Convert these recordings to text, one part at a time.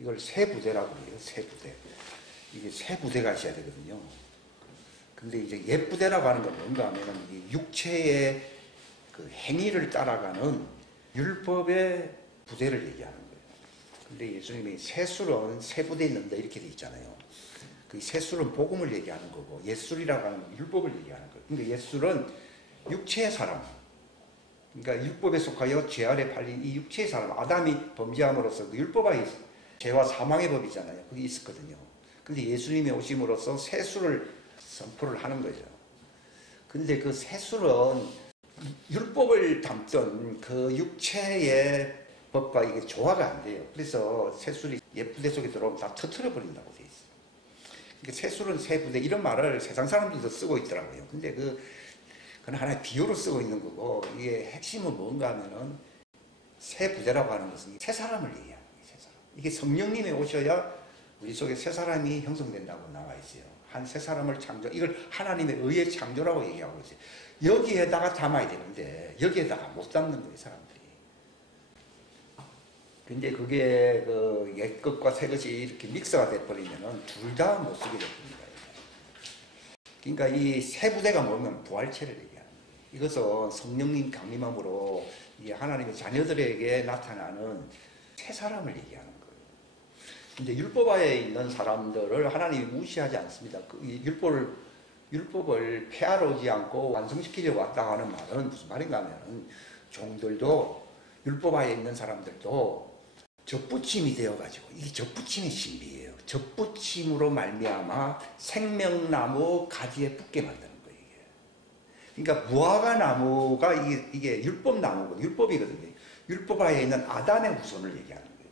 이걸 세부대라고 해요. 세부대. 이게 세부대가 있어야 되거든요. 근데 이제 옛부대라고 하는 건 뭔가 하면은 이 육체의 그 행위를 따라가는 율법의 부대를 얘기하는 거예요. 근데 예수님이 세술은 세부대 있는데 이렇게 돼 있잖아요. 그 세술은 복음을 얘기하는 거고 옛술이라고 하는 건 율법을 얘기하는 거예요. 근데 옛술은 육체의 사람, 그러니까 율법에 속하여 죄 아래 팔린 이 육체의 사람, 아담이 범죄함으로써 그 율법의 죄와 사망의 법이잖아요. 그게 있었거든요. 근데 예수님이 오심으로써 세술을 선포를 하는 거죠. 근데 그 세술은 율법을 담던 그 육체의 법과 이게 조화가 안 돼요. 그래서 세술이 옛부대 속에 들어오면 다 터트려 버린다고 돼 있어요. 그러니까 세술은 세부대 이런 말을 세상 사람들도 쓰고 있더라고요. 근데 그건 하나의 비유로 쓰고 있는 거고, 이게 핵심은 뭔가 하면은 세부대라고 하는 것은 새 사람을 얘기하는 거예요. 새 사람. 이게 성령님이 오셔야 우리 속에 새 사람이 형성된다고 나와 있어요. 한 새 사람을 창조, 이걸 하나님의 의의 창조라고 얘기하고 있어요. 여기에다가 담아야 되는데 여기에다가 못 담는 거예요, 사람들이. 근데 그게 그 옛 것과 새 것이 이렇게 믹스가 돼버리면은 둘 다 못 쓰게 됩니다. 그러니까 이 새 부대가 뭐냐면 부활체를 얘기하는 거예요. 이것은 성령님 강림함으로 이 하나님의 자녀들에게 나타나는 새 사람을 얘기하는 거예요. 근데 율법하에 있는 사람들을 하나님이 무시하지 않습니다. 율법을 폐하러 오지 않고 완성시키려고 왔다 하는 말은 무슨 말인가 하면 종들도 율법하에 있는 사람들도 접붙임이 되어가지고, 이게 접붙임의 신비예요. 접붙임으로 말미암아 생명나무 가지에 붙게 만드는 거예요. 이게. 그러니까 무화과 나무가 이게 율법나무고 율법이거든요. 율법하에 있는 아담의 후손을 얘기하는 거예요.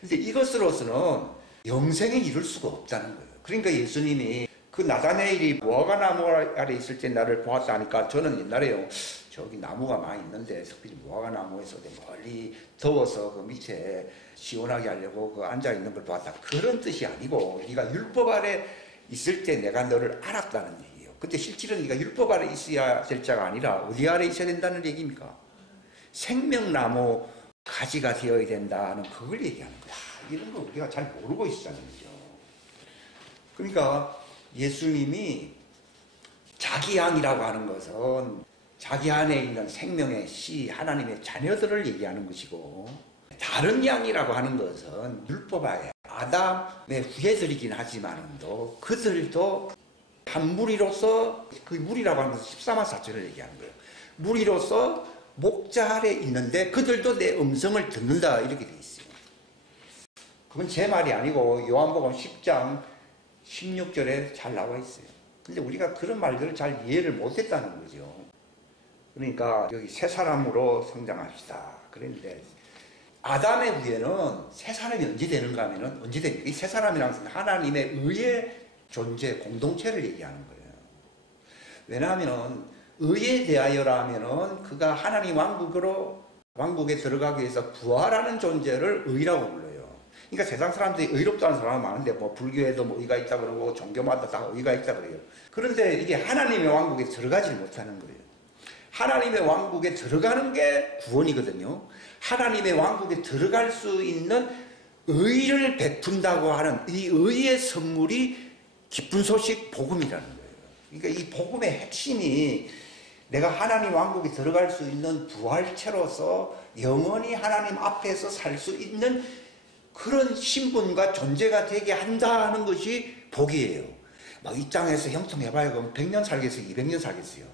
근데 이것으로서는 영생에 이룰 수가 없다는 거예요. 그러니까 예수님이 그 나다네일이 무화과 나무 아래 있을 때 나를 보았다 하니까, 저는 옛날에요, 저기 나무가 많이 있는데 특별히 무화과 나무에서 멀리 더워서 그 밑에 시원하게 하려고 그 앉아 있는 걸 보았다, 그런 뜻이 아니고, 네가 율법 아래 있을 때 내가 너를 알았다는 얘기예요. 근데 실질은 네가 율법 아래 있어야 될 자가 아니라 어디 아래 있어야 된다는 얘기입니까? 생명나무 가지가 되어야 된다는 그걸 얘기하는 거야. 이런 거 우리가 잘 모르고 있다는 거죠. 그러니까 예수님이 자기 양이라고 하는 것은 자기 안에 있는 생명의 씨, 하나님의 자녀들을 얘기하는 것이고, 다른 양이라고 하는 것은 율법하에 아담의 후예들이긴 하지만도 그들도 한 무리로서, 그 무리라고 하는 것은 14만 4천을 얘기하는 거예요. 무리로서 목자 아래 있는데 그들도 내 음성을 듣는다, 이렇게 돼 있어요. 그건 제 말이 아니고 요한복음 10장 16절에 잘 나와 있어요. 근데 우리가 그런 말들을 잘 이해를 못했다는 거죠. 그러니까 여기 새 사람으로 성장합시다 그랬는데, 아담의 후예는 새 사람이 언제 되는가 하면은, 언제 됩니까? 이 새 사람이라는 것은 하나님의 의의 존재, 공동체를 얘기하는 거예요. 왜냐하면 의에 대하여라면은 그가 하나님 왕국에 들어가기 위해서 부활하는 존재를 의라고 불러요. 그러니까 세상 사람들이 의롭다는 사람은 많은데, 뭐 불교에도 뭐 의가 있다 그러고 종교마다 다 의가 있다 그래요. 그런데 이게 하나님의 왕국에 들어가지 못하는 거예요. 하나님의 왕국에 들어가는 게 구원이거든요. 하나님의 왕국에 들어갈 수 있는 의를 베푼다고 하는 이 의의 선물이 기쁜 소식 복음이라는 거예요. 그러니까 이 복음의 핵심이 내가 하나님 왕국에 들어갈 수 있는 부활체로서 영원히 하나님 앞에서 살 수 있는 그런 신분과 존재가 되게 한다는 것이 복이에요. 막 이 땅에서 형통해봐야 그럼 100년 살겠어요, 200년 살겠어요.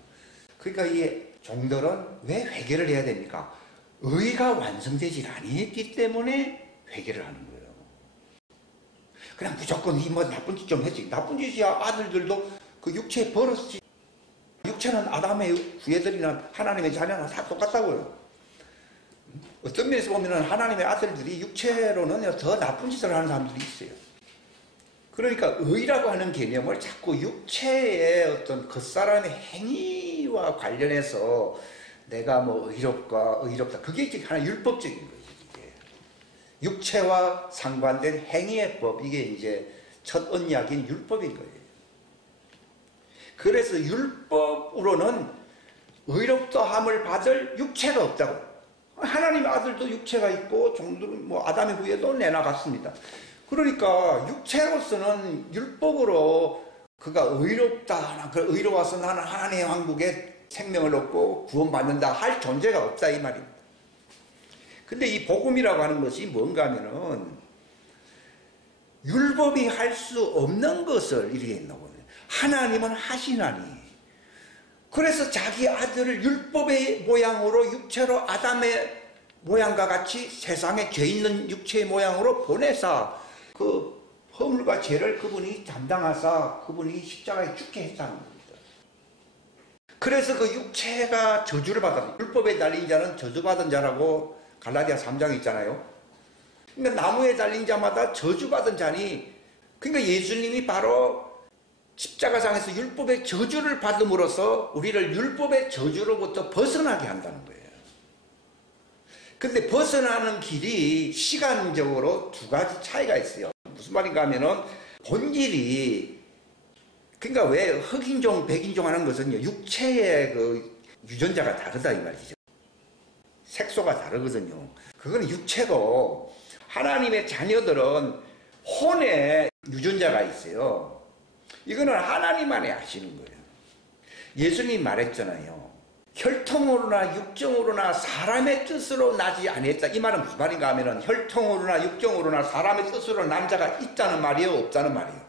그러니까 이 종들은 왜 회개를 해야 됩니까? 의가 완성되지 아니했기 때문에 회개를 하는 거예요. 그냥 무조건 이 뭐 나쁜 짓 좀 했지. 나쁜 짓이야. 아들들도 그 육체의 버릇이. 육체는 아담의 후예들이나 하나님의 자녀나 다 똑같다고요. 어떤 면에서 보면 하나님의 아들들이 육체로는 더 나쁜 짓을 하는 사람들이 있어요. 그러니까 의라고 하는 개념을 자꾸 육체의 어떤 겉사람의 행위와 관련해서 내가 뭐 의롭다. 그게 이제 하나 율법적인 거예요. 이게. 육체와 상관된 행위의 법, 이게 이제 첫 언약인 율법인 거예요. 그래서 율법으로는 의롭다함을 받을 육체가 없다고. 하나님의 아들도 육체가 있고 종들은 뭐 아담의 후예도 내나갔습니다. 그러니까 육체로서는 율법으로 그가 의롭다, 의로워서 나는 하나님의 왕국에 생명을 얻고 구원받는다 할 존재가 없다 이 말입니다. 근데 이 복음이라고 하는 것이 뭔가 하면은 율법이 할 수 없는 것을 이렇게 했나보네. 하나님은 하시나니. 그래서 자기 아들을 율법의 모양으로 육체로 아담의 모양과 같이 세상에 죄 있는 육체의 모양으로 보내사 그 허물과 죄를 그분이 담당하사 그분이 십자가에 죽게 했다는 겁니다. 그래서 그 육체가 저주를 받았다. 율법에 달린 자는 저주받은 자라고 갈라디아 3장에 있잖아요. 그러니까 나무에 달린 자마다 저주받은 자니, 그러니까 예수님이 바로 십자가상에서 율법의 저주를 받음으로써 우리를 율법의 저주로부터 벗어나게 한다는 거예요. 근데 벗어나는 길이 시간적으로 두 가지 차이가 있어요. 무슨 말인가 하면은 본질이, 그러니까 왜 흑인종, 백인종 하는 것은요, 육체의 그 유전자가 다르다 이 말이죠. 색소가 다르거든요. 그거는 육체고, 하나님의 자녀들은 혼의 유전자가 있어요. 이거는 하나님만이 아시는 거예요. 예수님 말했잖아요. 혈통으로나 육정으로나 사람의 뜻으로 나지 아니했다. 이 말은 무슨 말인가 하면은 혈통으로나 육정으로나 사람의 뜻으로 난 자가 있다는 말이에요, 없다는 말이에요?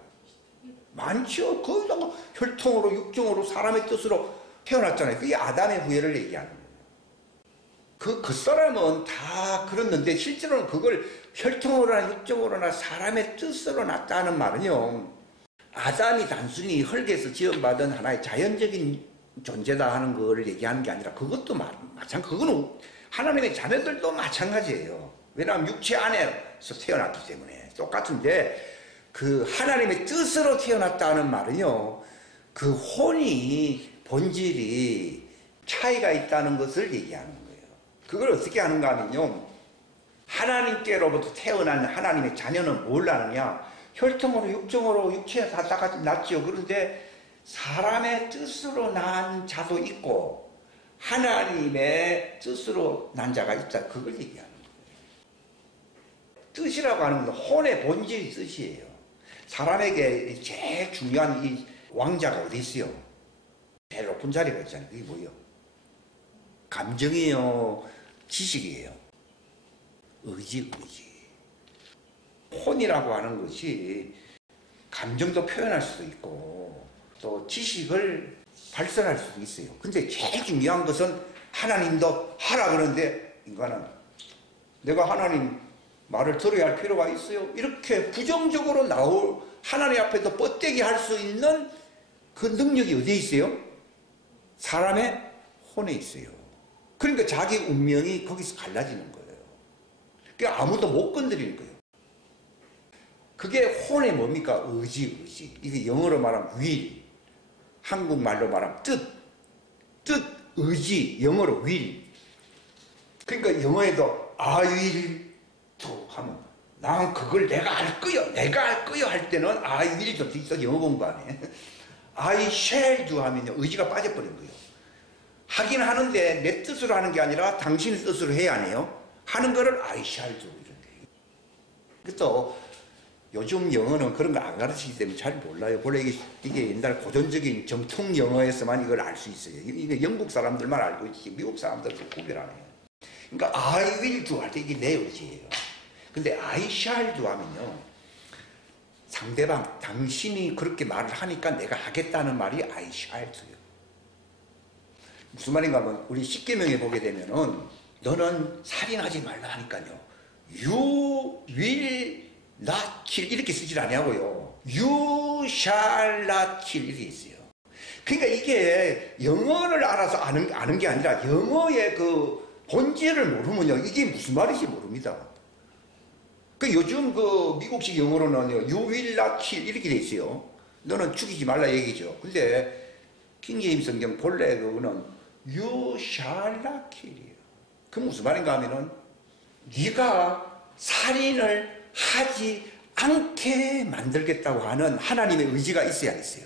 많죠. 거기다가 혈통으로 육정으로 사람의 뜻으로 태어났잖아요. 그게 아담의 후예를 얘기하는 거예요. 그 사람은 다 그랬는데 실제로는 그걸 혈통으로나 육정으로나 사람의 뜻으로 났다는 말은요, 아담이 단순히 흙에서 지음받은 하나의 자연적인 존재다 하는 걸 얘기하는 게 아니라 그것도 그거는 하나님의 자녀들도 마찬가지예요. 왜냐하면 육체 안에서 태어났기 때문에 똑같은데, 그 하나님의 뜻으로 태어났다는 말은요, 그 혼이, 본질이 차이가 있다는 것을 얘기하는 거예요. 그걸 어떻게 하는가 하면요, 하나님께로부터 태어난 하나님의 자녀는 뭘 하느냐, 혈통으로 육정으로 육체에 다 같이 났죠. 그런데 사람의 뜻으로 난 자도 있고 하나님의 뜻으로 난 자가 있다. 그걸 얘기하는 거예요. 뜻이라고 하는 건 혼의 본질이 뜻이에요. 사람에게 제일 중요한 이 왕자가 어디 있어요? 제일 높은 자리가 있잖아요. 그게 뭐예요? 감정이에요? 지식이에요? 의지. 혼이라고 하는 것이 감정도 표현할 수도 있고 또 지식을 발설할 수도 있어요. 근데 제일 중요한 것은 하나님도 하라 그러는데 인간은 내가 하나님 말을 들어야 할 필요가 있어요. 이렇게 부정적으로 나올, 하나님 앞에도 뻗대기 할 수 있는 그 능력이 어디에 있어요? 사람의 혼에 있어요. 그러니까 자기 운명이 거기서 갈라지는 거예요. 그러니까 아무도 못 건드리는 거예요. 그게 혼의 뭡니까? 의지. 이게 영어로 말하면 will, 한국말로 말하면 뜻, 의지, 영어로 will. 그러니까 영어에도 I will do 하면 난 그걸 내가 알 거요 할 때는 I will do 있어. 영어 공부 안 해. I shall do 하면요, 의지가 빠져버린 거예요. 하긴 하는데 내 뜻으로 하는 게 아니라 당신의 뜻으로 해야 하네요. 하는 거를 I shall do 이런데. 그래서 요즘 영어는 그런 거 안 가르치기 때문에 잘 몰라요. 원래 이게 옛날 고전적인 정통 영어에서만 이걸 알 수 있어요. 이게 영국 사람들만 알고 있지 미국 사람들도 구별 안 해요. 그러니까 I will do 할 때 이게 내 의지예요. 근데 I shall do 하면요, 상대방, 당신이 그렇게 말을 하니까 내가 하겠다는 말이 I shall do요. 무슨 말인가 하면 우리 십계명에 보게 되면은 너는 살인하지 말라 하니까요, You will not kill 이렇게 쓰질 않냐고요. You shall not kill 이렇게 있어요. 그러니까 이게 영어를 알아서 아는 게 아니라 영어의 그 본질을 모르면요, 이게 무슨 말인지 모릅니다. 그 요즘 그 미국식 영어로는요, You will not kill 이렇게 돼 있어요. 너는 죽이지 말라 얘기죠. 근데 킹제임스 성경 본래 그거는 You shall not kill이에요. 그 무슨 말인가 하면은 네가 살인을 하지 않게 만들겠다고 하는 하나님의 의지가 있어야 있어요.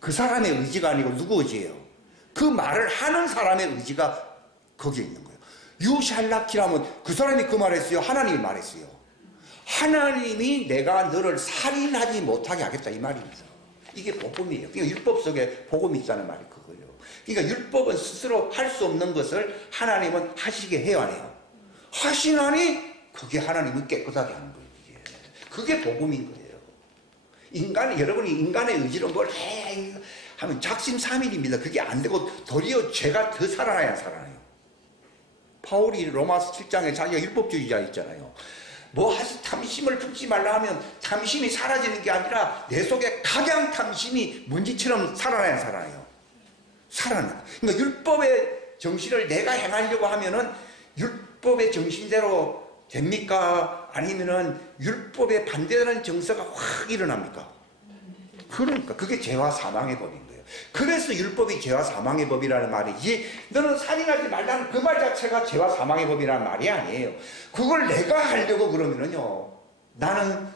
그 사람의 의지가 아니고 누구 의지예요? 그 말을 하는 사람의 의지가 거기에 있는 거예요. 유샬라키라면 그 사람이 그 말했어요? 하나님이 말했어요? 하나님이 내가 너를 살인하지 못하게 하겠다 이 말입니다. 이게 복음이에요. 그러니까 율법 속에 복음이 있다는 말이 그거예요. 그러니까 율법은 스스로 할 수 없는 것을 하나님은 하시게 해야 해요. 하시나니 그게 하나님은 깨끗하게 하는 거예요. 그게 복음인 거예요. 여러분이 인간의 의지로 뭘 해 하면 작심삼일입니다. 그게 안 되고 도리어 죄가 더 살아나요. 바울이 로마서 7장에 자기가 율법주의자 있잖아요. 탐심을 품지 말라 하면 탐심이 사라지는 게 아니라 내 속에 각양 탐심이 먼지처럼 살아나요. 그러니까 율법의 정신을 내가 행하려고 하면은 율법의 정신대로 됩니까? 아니면은 율법에 반대하는 정서가 확 일어납니까? 그러니까 그게 죄와 사망의 법인 거예요. 그래서 율법이 죄와 사망의 법이라는 말이지, 너는 살인하지 말라는 그 말 자체가 죄와 사망의 법이라는 말이 아니에요. 그걸 내가 하려고 그러면은요, 나는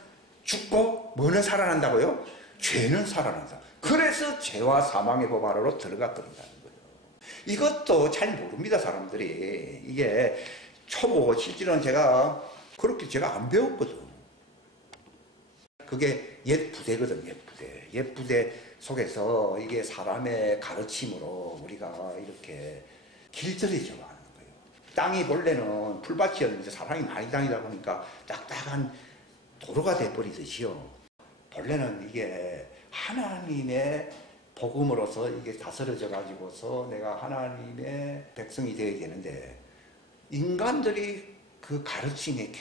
죽고 뭐는 살아난다고요? 죄는 살아난다. 그래서 죄와 사망의 법 아래로 들어간다는 거예요. 이것도 잘 모릅니다, 사람들이. 이게 초보, 실제로는 제가 그렇게 제가 안 배웠거든. 그게 옛 부대거든, 옛 부대 속에서 이게 사람의 가르침으로 우리가 이렇게 길들여져 가는 거예요. 땅이 본래는 풀밭이었는데 사람이 많이 다니다 보니까 딱딱한 도로가 돼버리듯이요. 본래는 이게 하나님의 복음으로서 이게 다스려져 가지고서 내가 하나님의 백성이 되어야 되는데, 인간들이 그 가르침에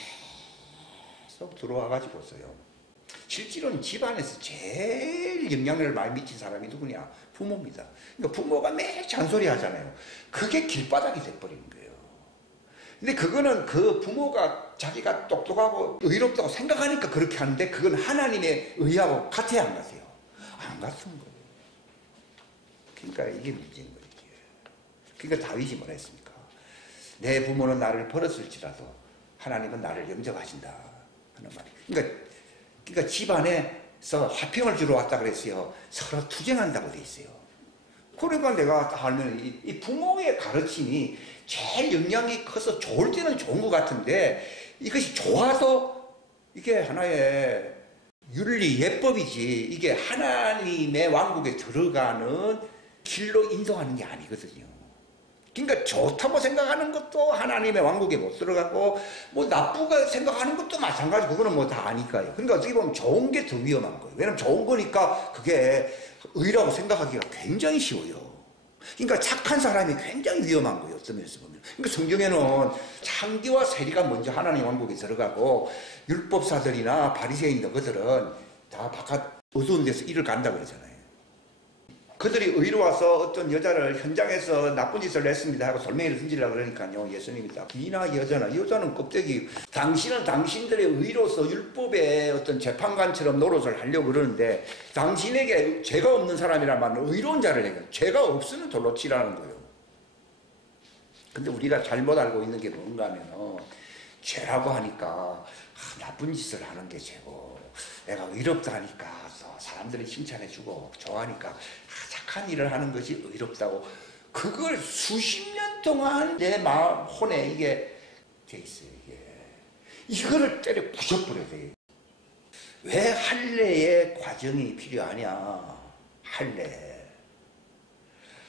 계속 들어와 가지고서요. 실제로는 집안에서 제일 영향력을 많이 미친 사람이 누구냐? 부모입니다. 그러니까 부모가 매일 잔소리 하잖아요. 그게 길바닥이 돼버리는 거예요. 근데 그거는 그 부모가 자기가 똑똑하고 의롭다고 생각하니까 그렇게 하는데, 그건 하나님의 의하고 같아야 안 같아요? 안 같은 거예요. 그러니까 이게 문제인 거예요. 그러니까 다윗이 뭐랬습니까? 내 부모는 나를 버렸을지라도 하나님은 나를 영접하신다 하는 말이에요. 그러니까 집안에서 화평을 주러 왔다 그랬어요. 서로 투쟁한다고 돼 있어요. 그러니까 내가 알면 이 부모의 가르침이 제일 영향이 커서 좋을 때는 좋은 것 같은데, 이것이 좋아서 이게 하나의 윤리, 예법이지 이게 하나님의 왕국에 들어가는 길로 인도하는 게 아니거든요. 그러니까 좋다고 생각하는 것도 하나님의 왕국에 못 들어가고, 나쁘게 생각하는 것도 마찬가지. 그거는 다 아니까요. 그러니까 어떻게 보면 좋은 게 더 위험한 거예요. 왜냐면 좋은 거니까 그게 의라고 생각하기가 굉장히 쉬워요. 그러니까 착한 사람이 굉장히 위험한 거예요, 어떤 면에서 보면. 그러니까 성경에는 창기와 세리가 먼저 하나님 왕국에 들어가고, 율법사들이나 바리새인들 그들은 다 바깥 어두운 데서 일을 간다 그러잖아요. 그들이 의로와서 어떤 여자를 현장에서 나쁜 짓을 했습니다 하고 돌멩이를 던지려고 그러니까요, 예수님이 딱 이나 여자는 껍데기, 당신은 당신들의 의로서 율법의 어떤 재판관처럼 노릇을 하려고 그러는데, 당신에게 죄가 없는 사람이란 말은 의로운 자를 얘기해요. 죄가 없으면 돌로 치라는 거예요. 근데 우리가 잘못 알고 있는 게 뭔가 하면, 죄라고 하니까 나쁜 짓을 하는 게 죄고, 내가 의롭다 하니까 또 사람들이 칭찬해주고 좋아하니까 착한 일을 하는 것이 의롭다고, 그걸 수십 년 동안 내 마음 혼에 이게 돼 있어요. 이거를 때려 부셔버려야 돼요. 왜 할례의 과정이 필요하냐?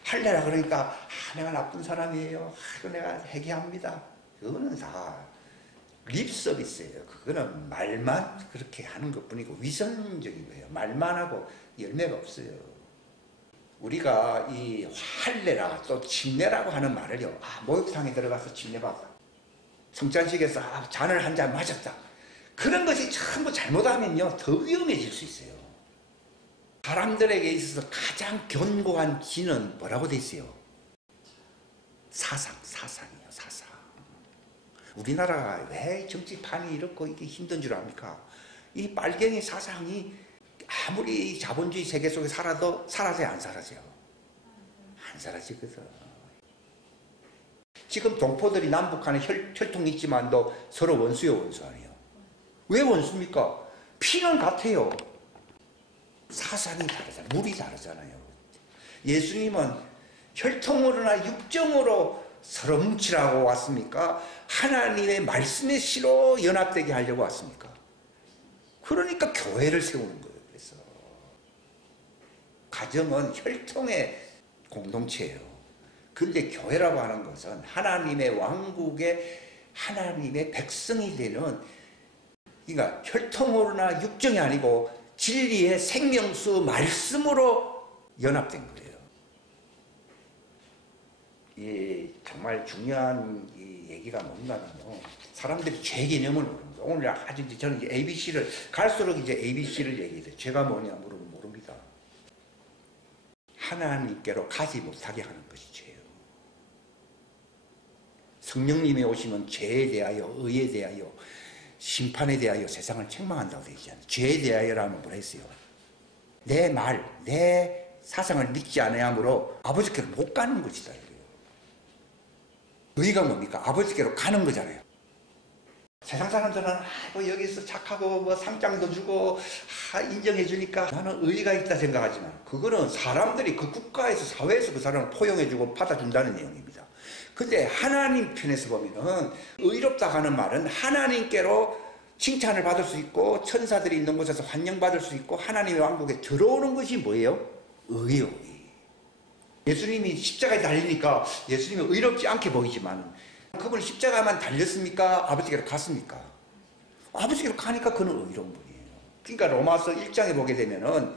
할례라 그러니까 내가 나쁜 사람이에요, 내가 회개합니다, 그거는 다 립 서비스예요. 그거는 말만 그렇게 하는 것뿐이고 위선적인 거예요. 말만 하고 열매가 없어요. 우리가 이 할례라 또 침례라고 하는 말을요, 목욕탕에 들어가서 침례받았다, 성찬식에서 잔을 한 잔 마셨다, 그런 것이 전부 잘못하면요 더 위험해질 수 있어요. 사람들에게 있어서 가장 견고한 진은 뭐라고 돼 있어요? 사상이에요. 사상. 우리나라가 왜 정치판이 이렇고 이게 힘든 줄 압니까? 이 빨갱이 사상이 아무리 자본주의 세계 속에 살아도 사라져요, 안 사라져요? 안 사라지거든. 지금 동포들이 남북한에 혈통이 있지만도 서로 원수요, 원수 아니에요? 왜 원수입니까? 피는 같아요. 사상이 다르잖아요. 물이 다르잖아요. 예수님은 혈통으로나 육정으로 서로 뭉치라고 왔습니까? 하나님의 말씀의 씨로 연합되게 하려고 왔습니까? 그러니까 교회를 세우는 거예요. 그래서 가정은 혈통의 공동체예요. 그런데 교회라고 하는 것은 하나님의 왕국의 하나님의 백성이 되는, 그러니까 혈통으로나 육정이 아니고 진리의 생명수 말씀으로 연합된 거예요. 이 정말 중요한 이 얘기가 뭔가면요, 사람들이 죄 개념을 모릅니다. 오늘 아주 저는 이제 ABC를 갈수록 이제 ABC를 얘기해요. 죄가 뭐냐 물으면 모릅니다. 하나님께로 가지 못하게 하는 것이 죄예요. 성령님이 오시면 죄에 대하여, 의에 대하여, 심판에 대하여 세상을 책망한다고 되어 있잖아요. 죄에 대하여라면 뭐라 했어요? 내 말, 내 사상을 믿지 않으므로 아버지께로 못 가는 것이다. 의가 뭡니까? 아버지께로 가는 거잖아요. 세상 사람들은 뭐 여기서 착하고 뭐 상장도 주고 인정해 주니까 나는 의가 있다 생각하지만, 그거는 사람들이 그 국가에서 사회에서 그 사람을 포용해 주고 받아준다는 내용입니다. 근데 하나님 편에서 보면은 의롭다 하는 말은 하나님께로 칭찬을 받을 수 있고 천사들이 있는 곳에서 환영받을 수 있고 하나님의 왕국에 들어오는 것이 뭐예요? 의요. 예수님이 십자가에 달리니까 예수님이 의롭지 않게 보이지만, 그분 십자가만 달렸습니까? 아버지께로 갔습니까? 아버지께로 가니까 그는 의로운 분이에요. 그러니까 로마서 1장에 보게 되면은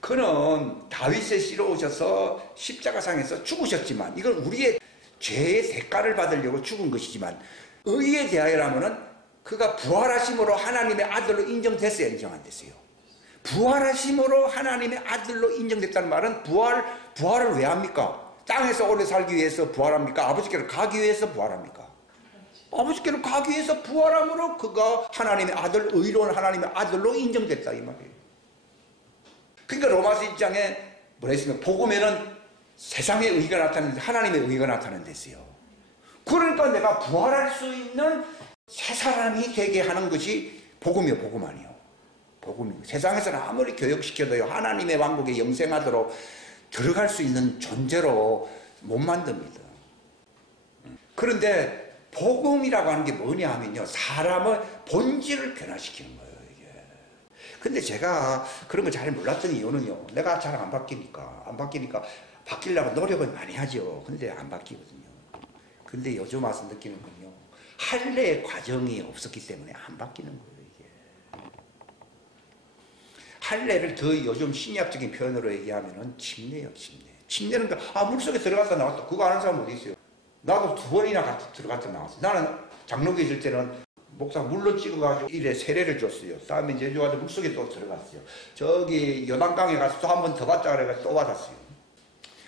그는 다윗의 씨로 오셔서 십자가상에서 죽으셨지만, 이건 우리의 죄의 대가를 받으려고 죽은 것이지만, 의에 대하여라면은 그가 부활하심으로 하나님의 아들로 인정됐어요, 인정 안 됐어요? 부활하심으로 하나님의 아들로 인정됐다는 말은 부활을 왜 합니까? 땅에서 오래 살기 위해서 부활합니까? 아버지께로 가기 위해서 부활합니까? 아버지께로 가기 위해서 부활함으로 그가 하나님의 아들, 의로운 하나님의 아들로 인정됐다 이 말이에요. 그러니까 로마서 1장에 뭐라 했습니까? 복음에는 세상의 의가 나타나는데 하나님의 의가 나타나는 데서요. 그러니까 내가 부활할 수 있는 새 사람이 되게 하는 것이 복음이요, 복음 아니요. 복음이고, 세상에서는 아무리 교육시켜도요, 하나님의 왕국에 영생하도록 들어갈 수 있는 존재로 못 만듭니다. 그런데 복음이라고 하는 게 뭐냐 하면요, 사람의 본질을 변화시키는 거예요, 이게. 근데 제가 그런 걸 잘 몰랐던 이유는요, 내가 잘 안 바뀌니까 바뀌려고 노력을 많이 하죠. 근데 안 바뀌거든요. 근데 요즘 와서 느끼는 건요, 할례의 과정이 없었기 때문에 안 바뀌는 거예요, 이게. 할례를 더 요즘 신약적인 표현으로 얘기하면은 침례요, 침례. 침례는 물속에 들어갔다 나왔다. 그거 아는 사람 어디 있어요? 나도 2번이나 들어갔다 나왔어요. 나는 장로교에 있을 때는 목사 물로 찍어가지고 이래 세례를 줬어요. 다음에 제주 와서 물속에 또 들어갔어요. 저기 요단강에 가서 또 한 번 더 받자 그래가지고 또 받았어요.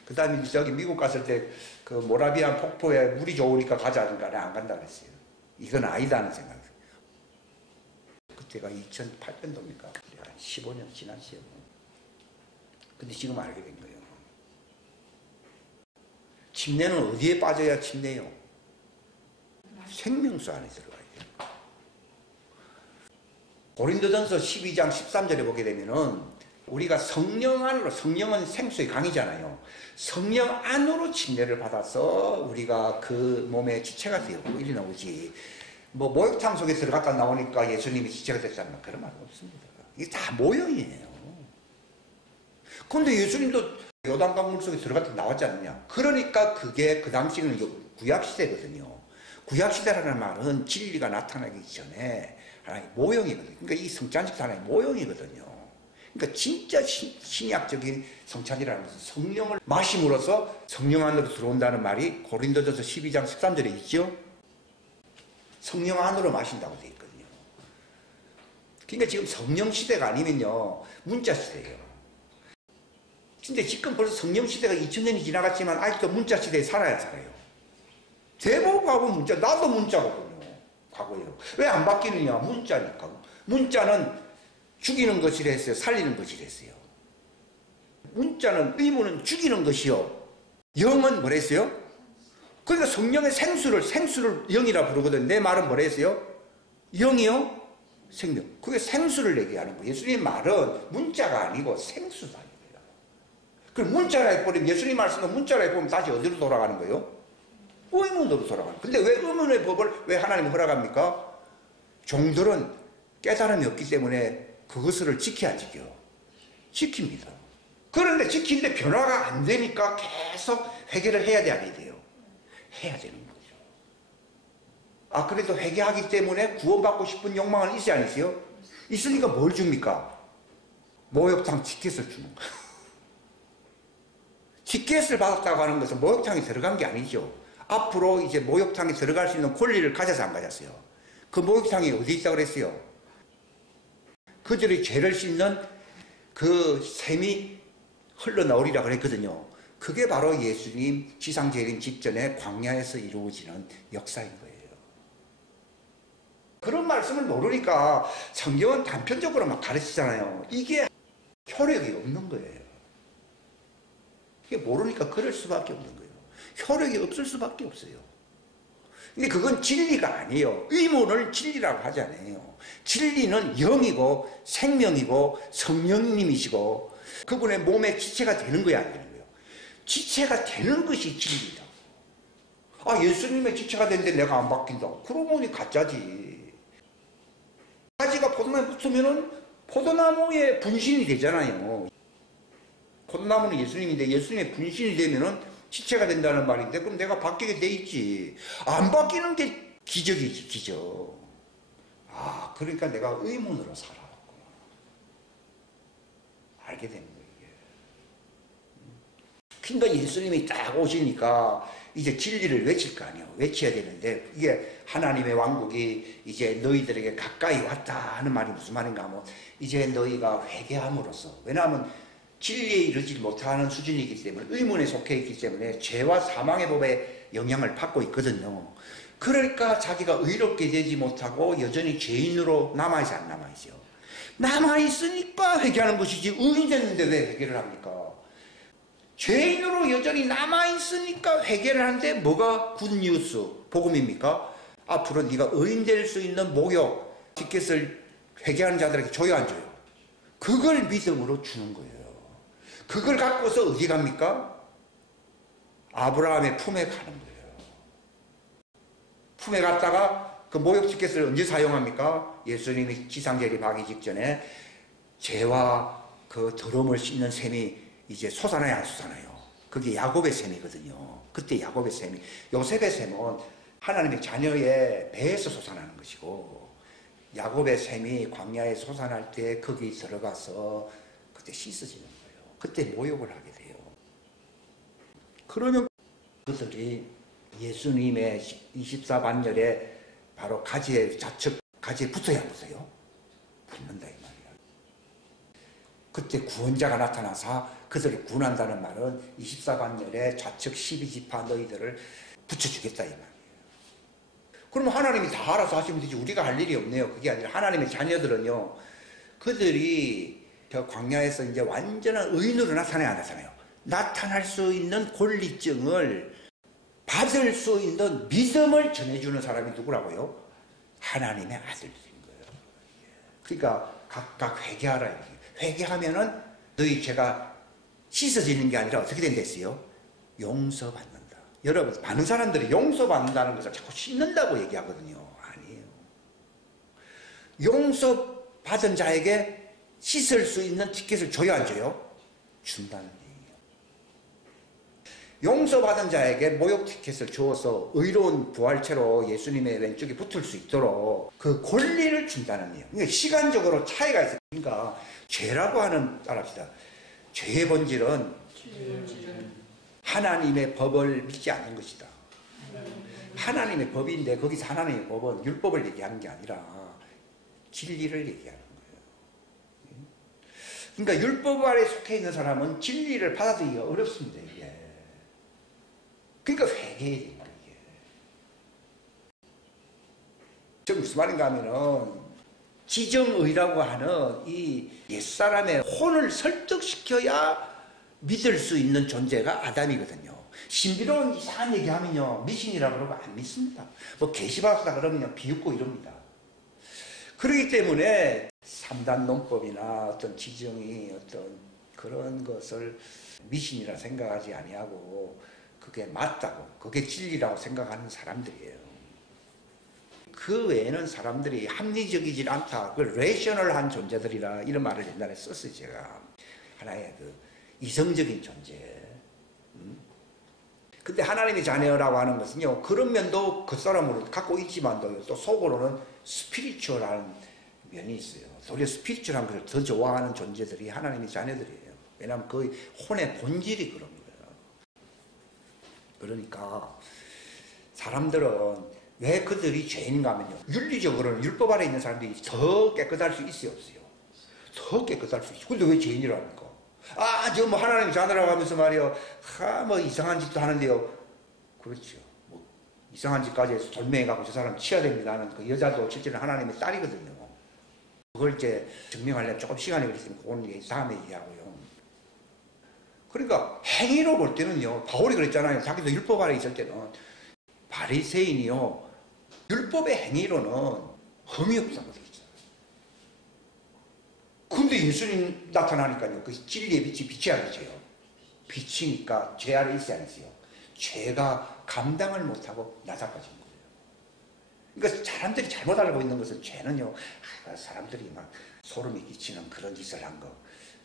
그 다음에 저기 미국 갔을 때 그 모라비안 폭포에 물이 좋으니까 가자 하니까 내가 안 간다 그랬어요. 이건 아니다는 생각. 그때가 2008년도입니까? 한 15년 지났어요. 근데 지금 알게 된 거예요. 침례는 어디에 빠져야 침례요? 생명수 안에 들어가야 돼요. 고린도전서 12장 13절에 보게 되면은 우리가 성령 안으로, 성령은 생수의 강이잖아요. 성령 안으로 침례를 받아서 우리가 그 몸의 지체가 되고 이리 나오지. 뭐 목욕탕 속에 들어갔다 나오니까 예수님이 지체가 됐다는 그런 말은 없습니다. 이게 다 모형이에요. 그런데 예수님도 요단강 물 속에 들어갔다 나왔지 않느냐. 그러니까 그게 그 당시는 구약시대거든요. 구약시대라는 말은 진리가 나타나기 전에 하나의 모형이거든요. 그러니까 이 성찬식도 하나의 모형이거든요. 그러니까 진짜 신약적인 성찬이라는 것은 성령을 마심으로써 성령 안으로 들어온다는 말이 고린도전서 12장 13절에 있죠. 성령 안으로 마신다고 되어 있거든요. 그러니까 지금 성령 시대가 아니면요, 문자 시대예요. 근데 지금 벌써 성령 시대가 2000년이 지나갔지만 아직도 문자 시대에 살아요. 대부분 과거 문자, 나도 문자거든요. 과거에요. 왜 안 바뀌느냐? 문자니까. 문자는 죽이는 것이라 했어요? 살리는 것이라 했어요? 문자는, 의문은 죽이는 것이요. 영은 뭐라 했어요? 그러니까 성령의 생수를 영이라 부르거든. 내 말은 뭐라 했어요? 영이요? 생명. 그게 생수를 얘기하는 거예요. 예수님 말은 문자가 아니고 생수다. 그럼 문자라 해버리면, 예수님 말씀은 문자라 해보면 다시 어디로 돌아가는 거예요? 의문으로 돌아가는. 근데 왜 의문의 법을 왜 하나님이 허락합니까? 종들은 깨달음이 없기 때문에 그것을 지켜 안 지켜? 지킵니다. 그런데 지키는데 변화가 안 되니까 계속 회개를 해야 돼, 안 해야 돼요? 해야 되는 거죠. 아, 그래도 회개하기 때문에 구원받고 싶은 욕망은 있어야 안 있어요? 있으니까 뭘 줍니까? 목욕탕 티켓을 주는 거예요. 티켓을 받았다고 하는 것은 목욕탕에 들어간 게 아니죠. 앞으로 이제 목욕탕에 들어갈 수 있는 권리를 가져서 안 가졌어요. 그 목욕탕이 어디 있다고 그랬어요? 그들이 죄를 씻는 그 샘이 흘러나오리라 그랬거든요. 그게 바로 예수님 지상 재림 직전에 광야에서 이루어지는 역사인 거예요. 그런 말씀을 모르니까 성경은 단편적으로 막 가르치잖아요. 이게 효력이 없는 거예요. 이게 모르니까 그럴 수밖에 없는 거예요. 효력이 없을 수밖에 없어요. 근데 그건 진리가 아니에요. 의문을 진리라고 하지 않아요. 진리는 영이고 생명이고 성령님이시고 그분의 몸의 지체가 되는 거야, 안 되는 거예요? 지체가 되는 것이 진리다. 아, 예수님의 지체가 되는데 내가 안 바뀐다. 그러면 가짜지. 가지가 포도나무에 붙으면은 포도나무의 분신이 되잖아요. 포도나무는 예수님인데 예수님의 분신이 되면은 지체가 된다는 말인데 그럼 내가 바뀌게 돼 있지. 안 바뀌는 게 기적이지, 기적. 아, 그러니까 내가 의문으로 살아왔구나. 알게 된 거예요. 그러니까 예수님이 딱 오시니까 이제 진리를 외칠 거 아니에요. 외쳐야 되는데 이게 하나님의 왕국이 이제 너희들에게 가까이 왔다 하는 말이 무슨 말인가 하면 이제 너희가 회개함으로써, 왜냐하면 진리에 이르지 못하는 수준이기 때문에 의문에 속해 있기 때문에 죄와 사망의 법에 영향을 받고 있거든요. 그러니까 자기가 의롭게 되지 못하고 여전히 죄인으로 남아있어, 안 남아있어요? 남아있으니까 회개하는 것이지 의인 됐는데 왜 회개를 합니까? 죄인으로 여전히 남아있으니까 회개를 하는데 뭐가 굿뉴스, 복음입니까? 앞으로 네가 의인 될 수 있는 목욕, 티켓을 회개하는 자들에게 줘요, 안 줘요? 그걸 믿음으로 주는 거예요. 그걸 갖고서 어디 갑니까? 아브라함의 품에 가는 거예요. 품에 갔다가 그 목욕 티켓을 언제 사용합니까? 예수님이 지상재림하기 직전에 죄와 그 더러움을 씻는 셈이 이제 솟아나야 안 솟아나요. 그게 야곱의 셈이거든요. 그때 야곱의 셈이, 요셉의 셈은 하나님의 자녀의 배에서 솟아나는 것이고 야곱의 셈이 광야에 솟아날 때 거기 들어가서 그때 씻어지는 거예요. 그때 모욕을 하게 돼요. 그러면 그들이 예수님의 24반열에 바로 가지에 좌측, 가지에 붙어야 안 붙어요? 붙는다 이 말이야. 그때 구원자가 나타나서 그들을 구원한다는 말은 24반열에 좌측 12지파 너희들을 붙여주겠다 이 말이에요. 그럼 하나님이 다 알아서 하시면 되지 우리가 할 일이 없네요. 그게 아니라 하나님의 자녀들은요, 그들이 저 광야에서 이제 완전한 의인으로 나타나야 안 나타나요. 나타날 수 있는 권리증을 받을 수 있는 믿음을 전해주는 사람이 누구라고요? 하나님의 아들들인 거예요. 그러니까 각각 회개하라. 회개하면은 너희 죄가 씻어지는 게 아니라 어떻게 된댔어요? 용서받는다. 여러분, 많은 사람들이 용서받는다는 것을 자꾸 씻는다고 얘기하거든요. 아니에요. 용서받은 자에게 씻을 수 있는 티켓을 줘야 안 줘요? 준다는 얘기예요. 용서받은 자에게 모욕 티켓을 주어서 의로운 부활체로 예수님의 왼쪽에 붙을 수 있도록 그 권리를 준다는 얘기예요. 그러니까 시간적으로 차이가 있어요. 그러니까 죄라고 하는, 따라합시다. 죄의 본질은 하나님의 법을 믿지 않는 것이다. 하나님의 법인데 거기서 하나님의 법은 율법을 얘기하는 게 아니라 진리를 얘기하는 거예요. 그러니까 율법 아래 속해 있는 사람은 진리를 받아들이기가 어렵습니다. 이게. 그러니까 회개해야 됩니다. 이게. 저 무슨 말인가 하면은 지정의라고 하는 이 옛사람의 혼을 설득시켜야 믿을 수 있는 존재가 아담이거든요. 신비로운 이상한 얘기하면요, 미신이라고 그러고 안 믿습니다. 뭐 계시받았다 그러면 비웃고 이럽니다. 그렇기 때문에 3단 논법이나 어떤 지정이 어떤 그런 것을 미신이라 생각하지 아니하고 그게 맞다고, 그게 진리라고 생각하는 사람들이에요. 그 외에는 사람들이 합리적이지 않다. 그 레셔널한 존재들이라 이런 말을 옛날에 썼어요. 제가 하나의 그 이성적인 존재. 근데 하나님의 자녀라고 하는 것은요, 그런 면도 그 사람으로 갖고 있지만도 또 속으로는 스피리추얼한 면이 있어요. 도리어 스피리추얼한 것을 더 좋아하는 존재들이 하나님의 자녀들이에요. 왜냐하면 그 혼의 본질이 그런 거예요. 그러니까 사람들은 왜 그들이 죄인가 하면요, 윤리적으로는 율법 아래 있는 사람들이 더 깨끗할 수 있어요, 없어요? 더 깨끗할 수 있어요. 근데 왜 죄인이랍니까? 저 뭐 하나님 자녀라고 하면서 말이요, 뭐 이상한 짓도 하는데요. 그렇죠. 뭐 이상한 짓까지 해서 돌멩이갖고 저 사람 치야 됩니다 하는 그 여자도 실제로 하나님의 딸이거든요. 그걸 이제 증명하려면 조금 시간이 걸리시면 그건 다음에 얘기하고요. 그러니까 행위로 볼 때는요, 바울이 그랬잖아요. 자기도 율법 아래 있을 때는 바리새인이요, 율법의 행위로는 흠이 없다고 되어 있어요. 근데 예수님 나타나니까요, 그 진리의 빛이 아니죠. 빛이니까 죄 아래 있어야 하지요. 죄가 감당을 못하고 낮아빠진 거예요. 그러니까 사람들이 잘못 알고 있는 것은, 죄는요, 사람들이 막 소름이 끼치는 그런 짓을 한 거,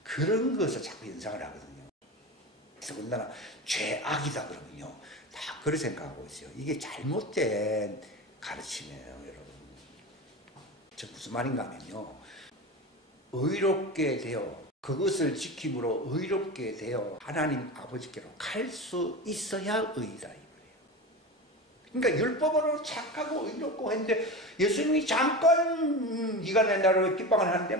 그런 것을 자꾸 연상을 하거든요. 그래서 얼마나 죄악이다 그러면요, 다 그렇게 생각하고 있어요. 이게 잘못된 가르침이에요, 여러분. 저 무슨 말인가 하면요, 의롭게 되어 그것을 지킴으로 의롭게 되어 하나님 아버지께로 갈 수 있어야 의이다, 이 말이에요. 그러니까 율법으로 착하고 의롭고 했는데 예수님이 잠깐 네가 내 나라로 핍박을 하는데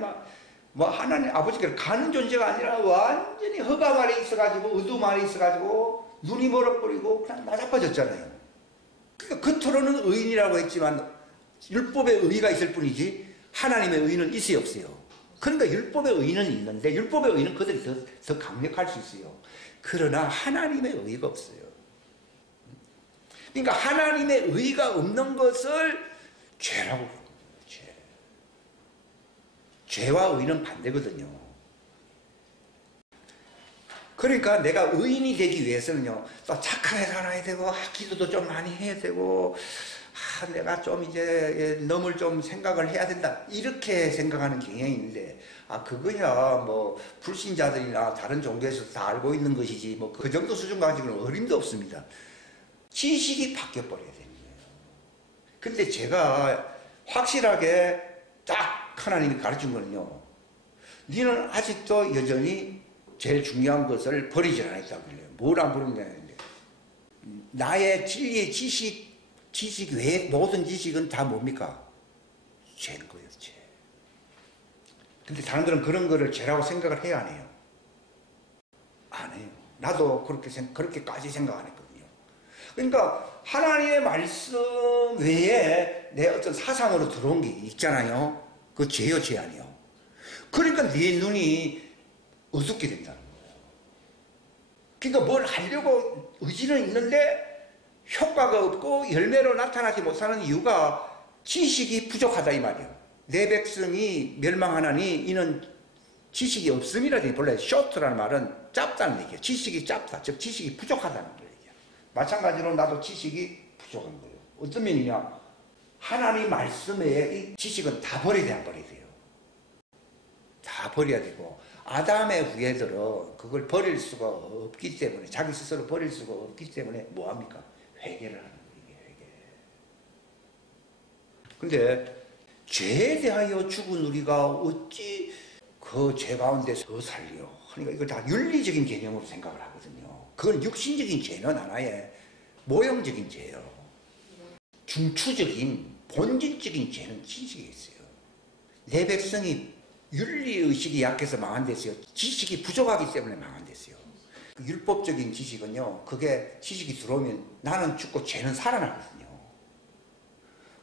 뭐 하나님 아버지께로 가는 존재가 아니라 완전히 허감 아래 있어가지고 어둠 아래 있어가지고 눈이 멀어버리고 그냥 나자빠졌잖아요. 그러니까 겉으로는 의인이라고 했지만 율법의 의의가 있을 뿐이지 하나님의 의의는 있어요, 없어요? 그러니까 율법의 의의는 있는데 율법의 의의는 그들이 더 강력할 수 있어요. 그러나 하나님의 의의가 없어요. 그러니까 하나님의 의의가 없는 것을 죄라고 부르는 거예요. 죄. 죄와 의의는 반대거든요. 그러니까 내가 의인이 되기 위해서는요, 또 착하게 살아야 되고, 기도도 좀 많이 해야 되고, 내가 좀 이제 넘을 좀 생각을 해야 된다, 이렇게 생각하는 경향이 있는데, 그거야 뭐 불신자들이나 다른 종교에서 다 알고 있는 것이지 뭐 그 정도 수준 가지고는 어림도 없습니다. 지식이 바뀌어버려야 되는 거예요. 근데 제가 확실하게 딱 하나님이 가르친 거는요, 너는 아직도 여전히 제일 중요한 것을 버리질 않았다고 그래요. 뭘 안 버리냐는데, 나의 진리의 지식 외에 모든 지식은 다 뭡니까? 죄인 거예요, 죄. 근데 사람들은 그런 거를 죄라고 생각을 해야 안 해요? 안 해요. 나도 그렇게까지 생각 안 했거든요. 그러니까 하나님의 말씀 외에 내 어떤 사상으로 들어온 게 있잖아요. 그 죄요, 죄 아니요. 그러니까 네 눈이 어둡게 된다는 거예요. 그러니까 뭘 하려고 의지는 있는데 효과가 없고 열매로 나타나지 못하는 이유가 지식이 부족하다, 이 말이에요. 내 백성이 멸망하나니 이는 지식이 없음이라 되니, 본래 short라는 말은 짧다는 얘기예요. 지식이 짧다, 즉 지식이 부족하다는 얘기예요. 마찬가지로 나도 지식이 부족한 거예요. 어떤 면이냐, 하나님 말씀 외에 이 지식은 다 버려야 돼, 안 버려야 돼요? 다 버려야 되고, 아담의 후예들은 그걸 버릴 수가 없기 때문에, 자기 스스로 버릴 수가 없기 때문에 뭐합니까? 회개를 하는 거예요, 회개. 근데 죄에 대하여 죽은 우리가 어찌 그 죄 가운데서 살려? 그러니까 이걸 다 윤리적인 개념으로 생각을 하거든요. 그건 육신적인 죄는 하나의 모형적인 죄예요. 중추적인 본질적인 죄는 지식이 있어요. 내 백성이 윤리의식이 약해서 망한 데서요, 지식이 부족하기 때문에 망한 데서요. 그 율법적인 지식은요, 그게 지식이 들어오면 나는 죽고 죄는 살아나거든요.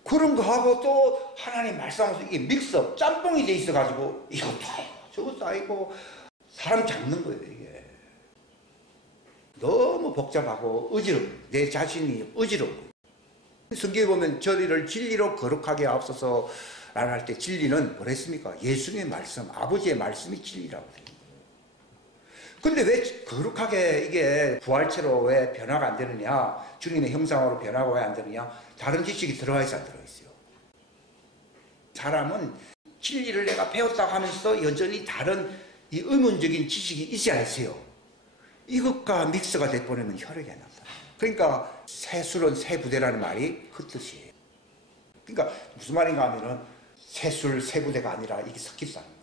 그런 거 하고 또 하나님 말씀하면서 이게 믹스업, 짬뽕이 돼 있어가지고 이것도 아니고 저것도 아니고 사람 잡는 거예요, 이게. 너무 복잡하고 어지러워요. 내 자신이 어지러워요. 성경에 보면 저희를 진리로 거룩하게 앞서서 라는 할 때 진리는 뭐랬습니까? 예수님의 말씀, 아버지의 말씀이 진리라고 돼요. 근데 왜 거룩하게 이게 부활체로 왜 변화가 안 되느냐? 주님의 형상으로 변화가 왜 안 되느냐? 다른 지식이 들어가 있어 안 들어가 있어요? 사람은 진리를 내가 배웠다고 하면서 여전히 다른 이 의문적인 지식이 있지 않으세요? 이것과 믹스가 돼버리면 혈액이 안 난다. 그러니까 새술은 새부대라는 말이 그 뜻이에요. 그러니까 무슨 말인가 하면은 새술, 새부대가 아니라 이게 섞였다는 거예요.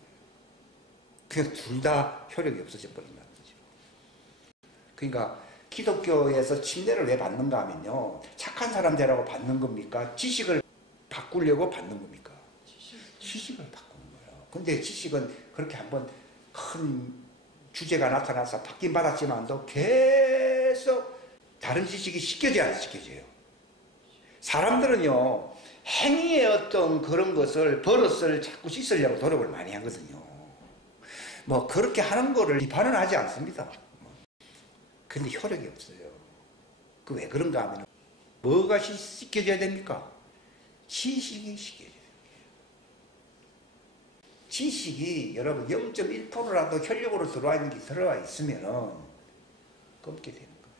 그냥 둘 다 혈액이 없어져 버린다는 거죠. 그러니까 기독교에서 침례를 왜 받는가 하면요. 착한 사람 되라고 받는 겁니까? 지식을 바꾸려고 받는 겁니까? 지식을 바꾸는 거예요. 근데 지식은 그렇게 한번 큰 주제가 나타나서 받긴 받았지만도 계속 다른 지식이 씻겨져야 씻겨져요. 사람들은요, 행위의 어떤 그런 것을, 버릇을 자꾸 씻으려고 노력을 많이 하거든요. 뭐, 그렇게 하는 거를 비판은 하지 않습니다. 근데 효력이 없어요. 그 왜 그런가 하면, 뭐가 씻겨져야 됩니까? 지식이 씻겨져야 돼요. 지식이 여러분 0.1%라도 혈력으로 들어와 있는 게 들어와 있으면은 검게 되는 거예요.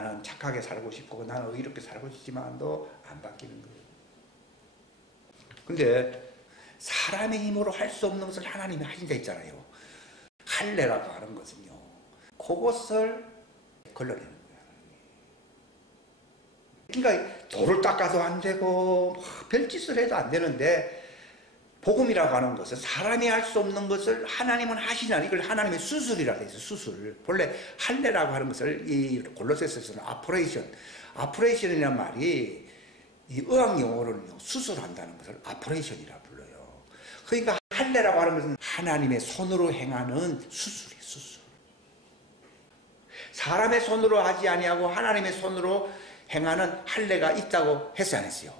나는 착하게 살고 싶고 나는 의롭게 살고 싶지만도 안 바뀌는 거예요. 근데 사람의 힘으로 할 수 없는 것을 하나님이 하신다 했잖아요. 할례라고 하는 것은요. 그것을 걸러내는 거예요. 그러니까 돌을 닦아도 안 되고 별짓을 해도 안 되는데 복음이라고 하는 것은 사람이 할 수 없는 것을 하나님은 하시냐. 이걸 하나님의 수술이라고 해서 수술. 본래 할례라고 하는 것을 이 골로새서에서는 아프레이션이라는 말이 이 의학 용어로는요. 수술한다는 것을 아프레이션이라 불러요. 그러니까 할례라고 하는 것은 하나님의 손으로 행하는 수술이에요. 수술. 사람의 손으로 하지 아니하고 하나님의 손으로 행하는 할례가 있다고 했어 안 했어요?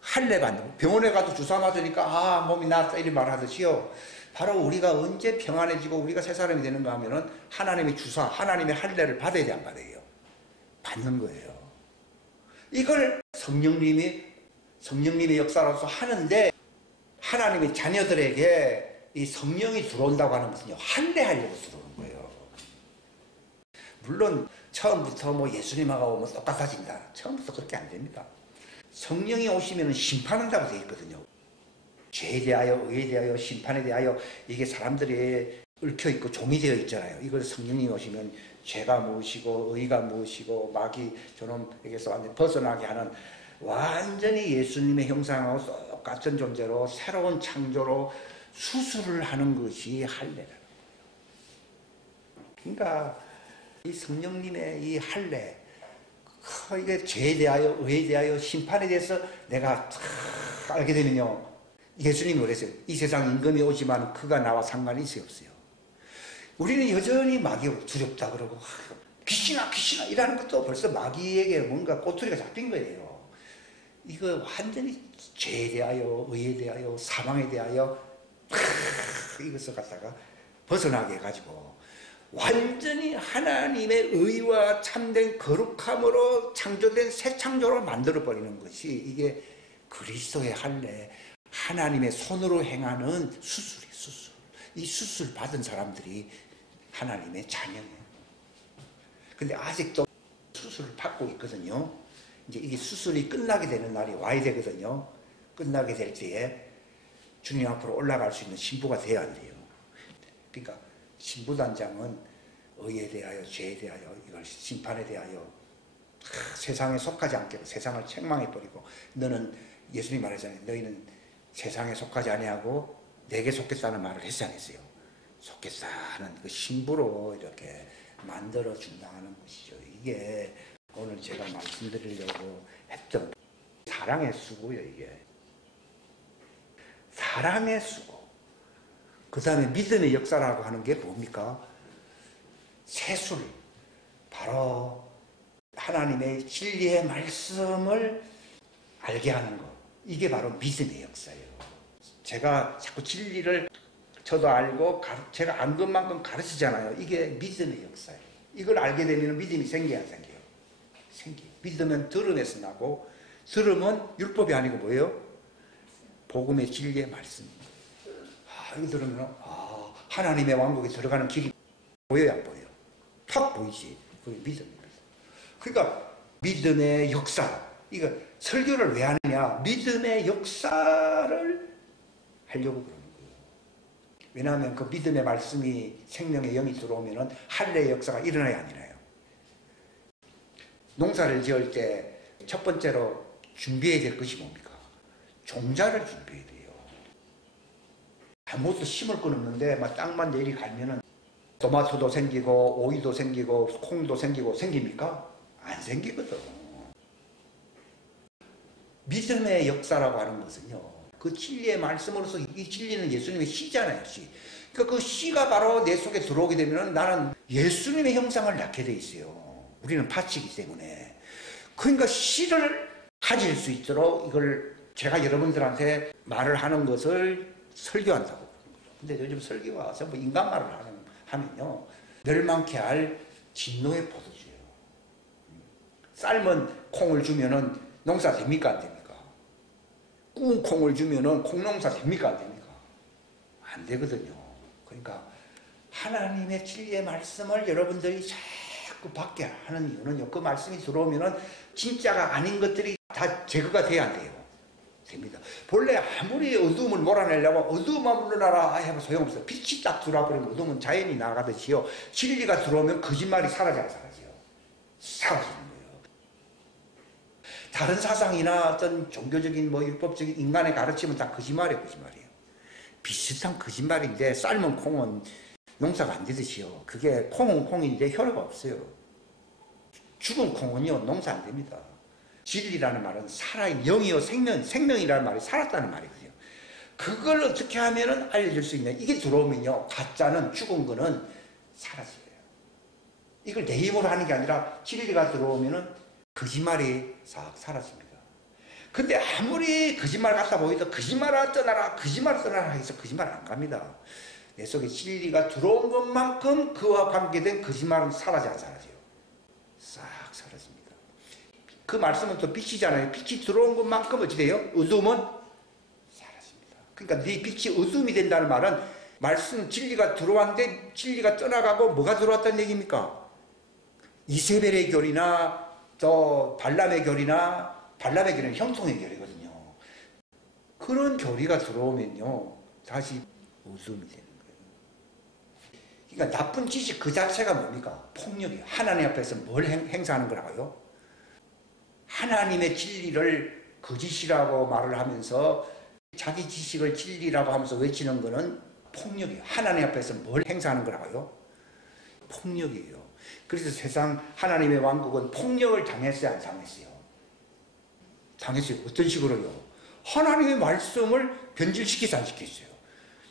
할례 받는 거. 병원에 가도 주사 맞으니까 몸이 나았다 이런 말 하듯이요. 바로 우리가 언제 평안해지고 우리가 새 사람이 되는가 하면은 하나님의 주사, 하나님의 할례를 받아야 돼 안 받아요? 받는 거예요. 이걸 성령님의 역사로서 하는데 하나님의 자녀들에게 이 성령이 들어온다고 하는 것은요. 할례하려고 들어오는 거예요. 물론 처음부터 뭐 예수님하고 뭐 똑같아진다. 처음부터 그렇게 안 됩니다. 성령이 오시면 심판한다고 되어 있거든요. 죄에 대하여, 의에 대하여, 심판에 대하여 이게 사람들이 얽혀있고 종이 되어 있잖아요. 이걸 성령이 오시면 죄가 무엇이고 의가 무엇이고 마귀 저놈에게서 완전히 벗어나게 하는 완전히 예수님의 형상하고 똑같은 존재로 새로운 창조로 수술을 하는 것이 할례라는 거예요. 그러니까 이 성령님의 이 할례 이게 죄에 대하여, 의에 대하여, 심판에 대해서 내가 알게 되면요. 예수님이 그랬어요. 이 세상 임금이 오지만 그가 나와 상관이 있어요, 없어요? 우리는 여전히 마귀가 두렵다 그러고 귀신아 이라는 것도 벌써 마귀에게 뭔가 꼬투리가 잡힌 거예요. 이거 완전히 죄에 대하여, 의에 대하여, 사망에 대하여 이것을 갖다가 벗어나게 해가지고 완전히 하나님의 의와 참된 거룩함으로 창조된 새 창조로 만들어버리는 것이 이게 그리스도의 할례, 하나님의 손으로 행하는 수술이에요. 수술. 이 수술 받은 사람들이 하나님의 자녀예요. 근데 아직도 수술을 받고 있거든요. 이제 이게 수술이 끝나게 되는 날이 와야 되거든요. 끝나게 될 때에 주님 앞으로 올라갈 수 있는 신부가 돼야 돼요. 그러니까 신부단장은 의에 대하여, 죄에 대하여, 이걸 심판에 대하여 세상에 속하지 않게 세상을 책망해버리고 너는 예수님 말하잖아요. 너희는 세상에 속하지 아니하고 내게 속겠다는 말을 했지 않았어요. 속겠다는 그 신부로 이렇게 만들어준다는 것이죠. 이게 오늘 제가 말씀드리려고 했던 사랑의 수고예요. 이게 사랑의 수고. 그 다음에 믿음의 역사라고 하는 게 뭡니까? 세술. 바로 하나님의 진리의 말씀을 알게 하는 것. 이게 바로 믿음의 역사예요. 제가 자꾸 진리를 저도 알고 제가 안 것만큼 가르치잖아요. 이게 믿음의 역사예요. 이걸 알게 되면 믿음이 생겨야 생겨요. 믿으면 들음에서 나고 들음은 율법이 아니고 뭐예요? 복음의 진리의 말씀. 이거 들으면 하나님의 왕국에 들어가는 길이 보여야 안 보여요? 탁 보이지. 그게 믿음입니다. 그러니까 믿음의 역사, 이거 설교를 왜 하느냐? 믿음의 역사를 하려고 그러는 거예요. 왜냐하면 그 믿음의 말씀이 생명의 영이 들어오면은 할례의 역사가 일어나야 안 일어나요. 농사를 지을 때 첫 번째로 준비해야 될 것이 뭡니까? 종자를 준비해야 돼요. 아무것도 심을 건 없는데 막 땅만 내리 갈면은 토마토도 생기고 오이도 생기고 콩도 생기고 생깁니까? 안 생기거든. 믿음의 역사라고 하는 것은요, 그 진리의 말씀으로서, 이 진리는 예수님의 씨잖아요, 씨. 그러니까 그 씨가 바로 내 속에 들어오게 되면 나는 예수님의 형상을 낳게 돼 있어요. 우리는 팥이기 때문에. 그러니까 씨를 가질 수 있도록 이걸 제가 여러분들한테 말을 하는 것을 설교한다고. 근데 요즘 설교가 전부 인간 말을 하면요, 멸망케 할 진노의 포도주예요. 삶은 콩을 주면은 농사 됩니까 안 됩니까? 구운 콩을 주면은 콩농사 됩니까 안 됩니까? 안 되거든요. 그러니까 하나님의 진리의 말씀을 여러분들이 자꾸 받게 하는 이유는요, 그 말씀이 들어오면은 진짜가 아닌 것들이 다 제거가 돼야 안 돼요. 됩니다. 본래 아무리 어두움을 몰아내려고 어두움만 물러나라 하면 소용없어요. 빛이 딱 들어와버리면 어두움은 자연히 나가듯이요, 진리가 들어오면 거짓말이 사라져요. 사라지는 거예요. 다른 사상이나 어떤 종교적인 율법적인 인간의 가르침은 다 거짓말이에요. 비슷한 거짓말인데, 삶은 콩은 농사가 안 되듯이요, 그게 콩은 콩인데 효력가 없어요. 죽은 콩은요 농사 안 됩니다. 진리라는 말은 영이요 생명이라는 말이 살았다는 말이거든요. 그걸 어떻게 하면은 알려줄 수 있냐? 이게 들어오면요, 가짜는, 죽은 거는 사라져요. 이걸 내 힘으로 하는 게 아니라 진리가 들어오면은 거짓말이 싹 사라집니다. 근데 아무리 거짓말 같아 보이도 거짓말을 떠나라 해서 거짓말 안 갑니다. 내 속에 진리가 들어온 것만큼 그와 관계된 거짓말은 사라져요, 안 사라져요? 싹 사라집니다. 그 말씀은 또 빛이잖아요. 빛이 들어온 것만큼 어찌 돼요? 어두움은 사라집니다. 그러니까 네 빛이 어두움이 된다는 말은, 말씀 진리가 들어왔는데 진리가 떠나가고 뭐가 들어왔다는 얘기입니까? 이세벨의 결이나 또 발람의 결이나, 발람의 결은 형통의 결이거든요. 그런 결의가 들어오면요 다시 어두움이 되는 거예요. 그러니까 나쁜 지식 그 자체가 뭡니까? 폭력이에요. 하나님 앞에서 뭘 행사하는 거라고요? 하나님의 진리를 거짓이라고 말을 하면서 자기 지식을 진리라고 하면서 외치는 거는 폭력이에요. 하나님 앞에서 뭘 행사하는 거라고요? 폭력이에요. 그래서 세상 하나님의 왕국은 폭력을 당했어요, 안 당했어요? 당했어요. 어떤 식으로요? 하나님의 말씀을 변질시켜서 안 시켰어요.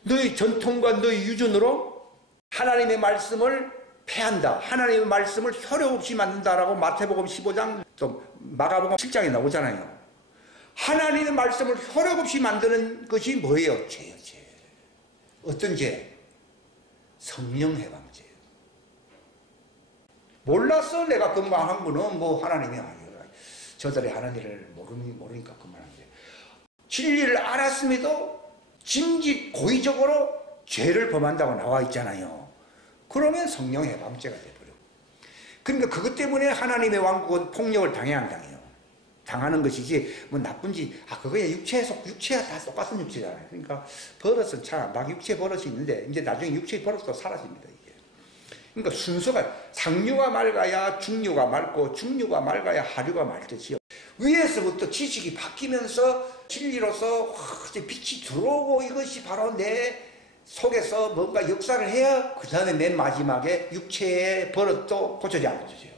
너희 전통과 너희 유전으로 하나님의 말씀을 폐한다, 하나님의 말씀을 효력 없이 만든다라고 마태복음 15장 또 마가복음 7장에 나오잖아요. 하나님의 말씀을 효력 없이 만드는 것이 뭐예요? 죄요, 죄. 어떤 죄? 성령 해방죄예요. 몰라서 내가 그만한 거는 하나님이 아니에요. 저들이 하는 일을 모르니까 그만한데, 진리를 알았음에도 짐짓 고의적으로 죄를 범한다고 나와 있잖아요. 그러면 성령 해방죄가 돼버려. 그러니까 그것 때문에 하나님의 왕국은 폭력을 당해야 안 당해요? 당하는 것이지, 나쁜지, 그거야 육체야 다 똑같은 육체잖아요. 그러니까 버릇은 막 육체 버릇이 있는데, 이제 나중에 육체의 버릇도 사라집니다, 이게. 그러니까 순서가, 상류가 맑아야 중류가 맑고, 중류가 맑아야 하류가 맑듯이요. 위에서부터 지식이 바뀌면서 진리로서 빛이 들어오고, 이것이 바로 내 속에서 뭔가 역사를 해야 그 다음에 맨 마지막에 육체의 버릇도 고쳐져 안 고쳐져요.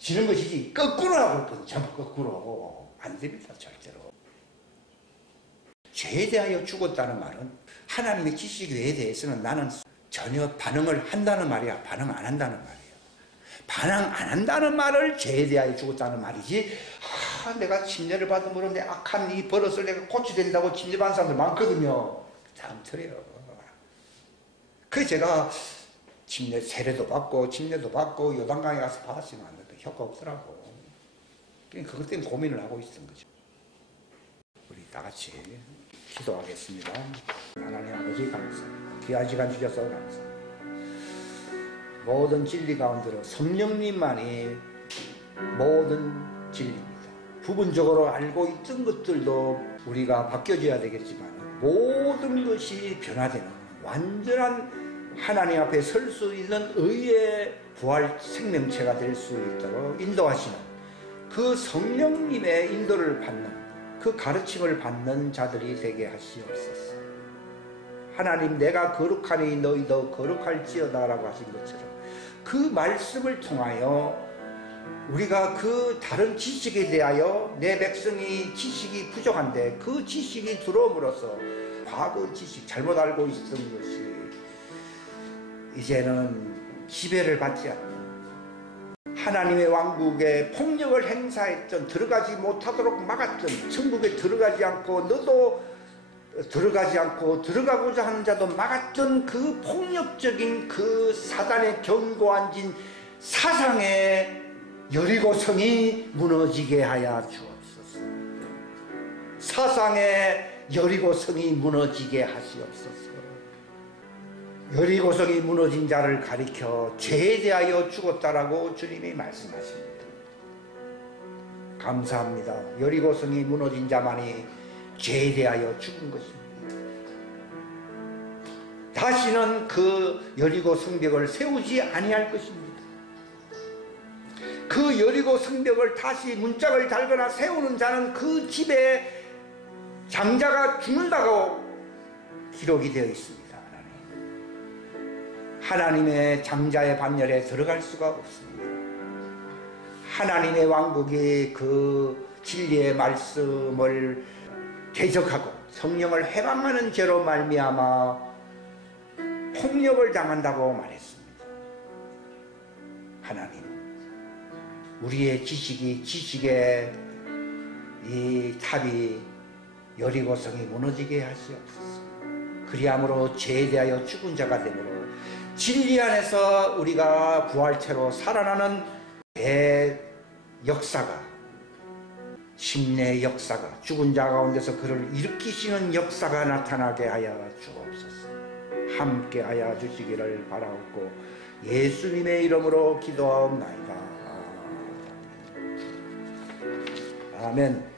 지는 것이지 거꾸로 하고 있거든요. 전부 거꾸로. 안 됩니다, 절대로. 죄에 대하여 죽었다는 말은, 하나님의 지식 외에 대해서는 나는 전혀 반응을 한다는 말이야, 반응 안 한다는 말이에요. 반응 안 한다는 말을 죄에 대하여 죽었다는 말이지, 내가 침례를 받음으로 내 악한 이 버릇을 내가 고치된다고 침례 받는 사람들 많거든요. 다음 틀려요. 그래서 제가 침례 세례도 받고 침례도 받고 요단강에 가서 받았으면 안 된다. 효과 없더라고. 그러니까 그것 때문에 고민을 하고 있었던 거죠. 우리 다 같이 기도하겠습니다. 하나님 아버지 감사합니다. 귀한 시간 주셔서 감사합니다. 모든 진리 가운데로 성령님만이 모든 진리입니다. 부분적으로 알고 있던 것들도 우리가 바뀌어져야 되겠지만 모든 것이 변화되는 완전한 하나님 앞에 설 수 있는 의의 부활 생명체가 될 수 있도록 인도하시는 그 성령님의 인도를 받는 그 가르침을 받는 자들이 되게 하시옵소서. 하나님, 내가 거룩하니 너희도 거룩할지어다 라고 하신 것처럼 그 말씀을 통하여 우리가 그 다른 지식에 대하여 내 백성이 지식이 부족한데 그 지식이 들어옴으로써 과거 지식 잘못 알고 있었던 것이 이제는 지배를 받지 않는 하나님의 왕국에 폭력을 행사했던, 들어가지 못하도록 막았던, 천국에 들어가지 않고 너도 들어가지 않고 들어가고자 하는 자도 막았던 그 폭력적인 그 사단의 견고한 진 사상의 여리고성이 무너지게 하여 주옵소서. 사상의 여리고성이 무너지게 하시옵소서. 여리고성이 무너진 자를 가리켜 죄에 대하여 죽었다라고 주님이 말씀하십니다. 감사합니다. 여리고성이 무너진 자만이 죄에 대하여 죽은 것입니다. 다시는 그 여리고 성벽을 세우지 아니할 것입니다. 그 여리고 성벽을 다시 문짝을 달거나 세우는 자는 그 집에 장자가 죽는다고 기록이 되어 있습니다. 하나님의 장자의 반열에 들어갈 수가 없습니다. 하나님의 왕국이 그 진리의 말씀을 대적하고 성령을 해방하는 죄로 말미암아 폭력을 당한다고 말했습니다. 하나님, 우리의 지식의 이 탑이 여리고성이 무너지게 하시옵소서. 그리함으로 죄에 대하여 죽은 자가 되므로 진리 안에서 우리가 부활체로 살아나는 역사가, 심내의 역사가, 죽은 자 가운데서 그를 일으키시는 역사가 나타나게 하여 주옵소서. 함께 하여 주시기를 바라옵고 예수님의 이름으로 기도하옵나이다. 아멘.